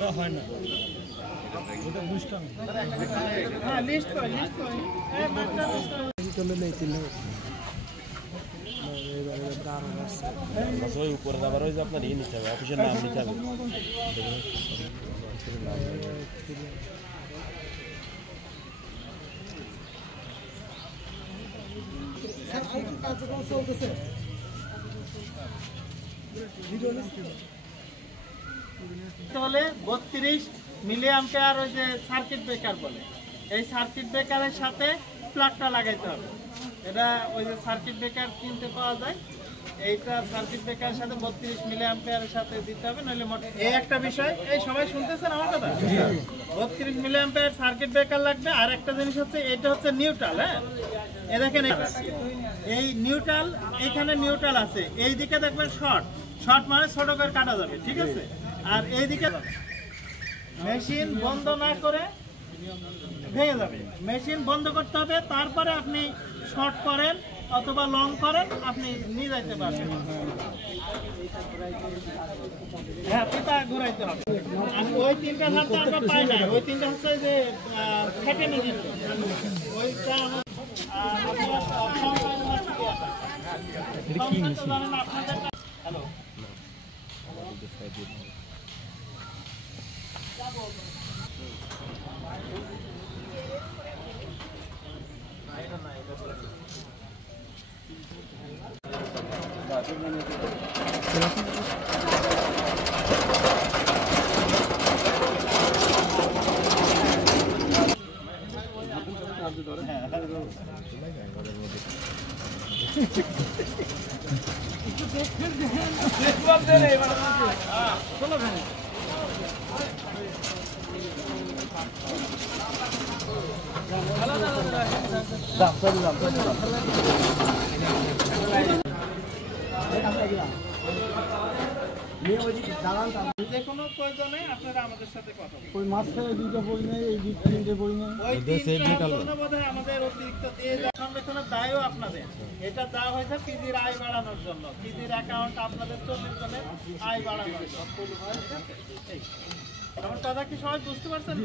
ওটা হয় না, ওটা বুঝতাম। হ্যাঁ লিস্ট করি এই মাত্রা চলে নেই তিন ওই উপরে আবার ওই যে আপনার ইয়ে নিতে হবে, অফিসের নাম নিতে হবে। তাহলে 32 মিলি অ্যাম্পিয়ার ওই যে সার্কিট ব্রেকার বলে, এই সার্কিট ব্রেকারের সাথে প্লাগটা লাগাইতে হবে। এটা ওই যে সার্কিট ব্রেকার কিনতে পাওয়া যায়, এইটা সার্কিট ব্রেকারের সাথে 32 মিলি অ্যাম্পিয়ারের সাথে দিতে হবে, নইলে এই একটা বিষয়। এই সবাই শুনতেছেন আমার কথা? 32 মিলি অ্যাম্পিয়ার সার্কিট ব্রেকার লাগবে। আর একটা জিনিস হচ্ছে এটা হচ্ছে নিউট্রাল। হ্যাঁ এ দেখেন এই নিউট্রাল, এখানে নিউট্রাল আছে, এই দিকে দেখবেন শর্ট, শর্ট মানে ছোট করে কাটা যাবে, ঠিক আছে? আর এইদিকে মেশিন বন্ধ না করে ভেঙে যাবে, মেশিন বন্ধ করতে হবে, তারপরে আপনি শর্ট করেন অথবা লং করেন, আপনি নিয়ে যাইতে পারবেন। হ্যাঁ পিতা ঘুরাইতে হবে। ওই তিনটা হাতে আমরা পাই না, ওই তিনটা হচ্ছে যে ফেটে নিয়ে যেত ওইটা হ্যালো যে কোনো প্রয়োজনে আপনারা আমাদের সাথে কথা বলুন। ওই মাঝখানে দুইটা বই নেই, এই তিনটে বই নেই, আমাদের অতিরিক্ত দিয়ে সংরক্ষণের দায়ও আপনাদের। এটা দেওয়া হয়েছে পিজির আয় বাড়ানোর জন্য, পিজির অ্যাকাউন্ট আপনাদের 40 জনের আয় বাড়ানোর জন্য। আমার কথা কি সবাই বুঝতে পারছেন?